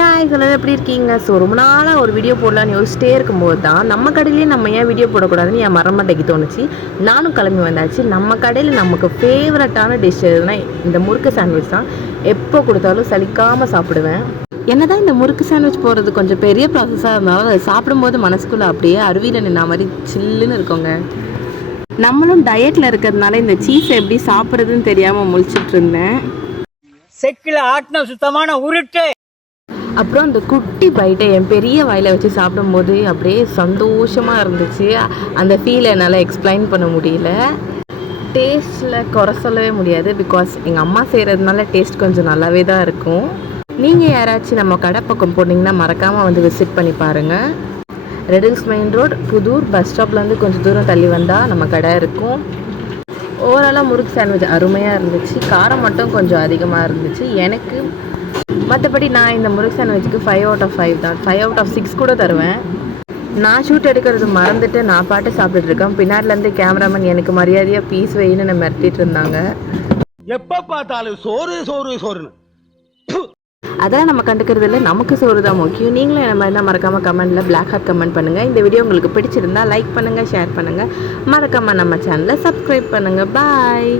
Guys எல்லாரும் எப்படி இருக்கீங்க? ஸோ ரொம்ப நாளாக ஒரு வீடியோ போடலான்னு யோசிச்சிட்டே இருக்கும்போது தான் நம்ம கடையிலேயே நம்ம ஏன் வீடியோ போடக்கூடாதுன்னு என் மரமட்டைக்கு தோணுச்சு. நானும் கிளம்பி வந்தாச்சு. நம்ம கடையில் நமக்கு ஃபேவரட்டான டிஷ் எதுனா இந்த முறுக்கு சாண்ட்விச் தான். எப்போ கொடுத்தாலும் சலிக்காமல் சாப்பிடுவேன். என்னதான் இந்த முறுக்கு சாண்ட்விச் போடுறது கொஞ்சம் பெரிய ப்ராசஸாக இருந்தாலும் அதை சாப்பிடும்போது மனசுக்குள்ளே அப்படியே அருவியில் நின்ன மாதிரி சில்லுன்னு இருக்குங்க. நம்மளும் டயட்டில் இருக்கிறதுனால இந்த சீஸை எப்படி சாப்பிட்றதுன்னு தெரியாமல் முழிச்சிட்டு இருந்தேன். செக்கில் ஆட்டின சுத்தமான உருட்டு. அப்புறம் அந்த குட்டி பைட்டை என் பெரிய வாயில் வச்சு சாப்பிடும்போது அப்படியே சந்தோஷமாக இருந்துச்சு. அந்த ஃபீலை என்னால் எக்ஸ்பிளைன் பண்ண முடியல. டேஸ்ட்டில் குறை சொல்லவே முடியாது. பிகாஸ் எங்கள் அம்மா செய்கிறதுனால டேஸ்ட் கொஞ்சம் நல்லாவே தான் இருக்கும். நீங்கள் யாராச்சும் நம்ம கடை பக்கம் போனீங்கன்னா மறக்காமல் வந்து விசிட் பண்ணி பாருங்கள். ரெடில்ஸ் மெயின் ரோடு புதூர் பஸ் ஸ்டாப்லேருந்து கொஞ்சம் தூரம் தள்ளி வந்தால் நம்ம கடை இருக்கும். ஓவராலாக முறுக்கு சாண்ட்விச் அருமையாக இருந்துச்சு. காரம் மட்டும் கொஞ்சம் அதிகமாக இருந்துச்சு எனக்கு. மற்றபடி நான் இந்த முறுக்கு சாண்ட்விச்சுக்கு 5 out of 5 தான். 5 out of 6 கூட தருவேன். நான் ஷூட் எடுக்கிறது மறந்துட்டு நான் பாட்டு சாப்பிட்டுட்டு இருக்கேன். பின்னாடிலேருந்து கேமராமேன் எனக்கு மரியாதையாக பீஸ் வைன்னு நான் மிரட்டிட்டு இருந்தாங்க. எப்போ பார்த்தாலும் சோறு சோறு சோறுன்னு. அதெல்லாம் நம்ம கண்டுக்கிறது இல்லை, நமக்கு சோறு தான் முக்கியம். நீங்களும் என்ன மாதிரி தான் மறக்காமல் கமெண்ட்டில் பிளாக் ஹார்ட் கமெண்ட் பண்ணுங்கள். இந்த வீடியோ உங்களுக்கு பிடிச்சிருந்தா லைக் பண்ணுங்கள், ஷேர் பண்ணுங்கள், மறக்காமல் நம்ம சேனலை சப்ஸ்கிரைப் பண்ணுங்கள். பாய்.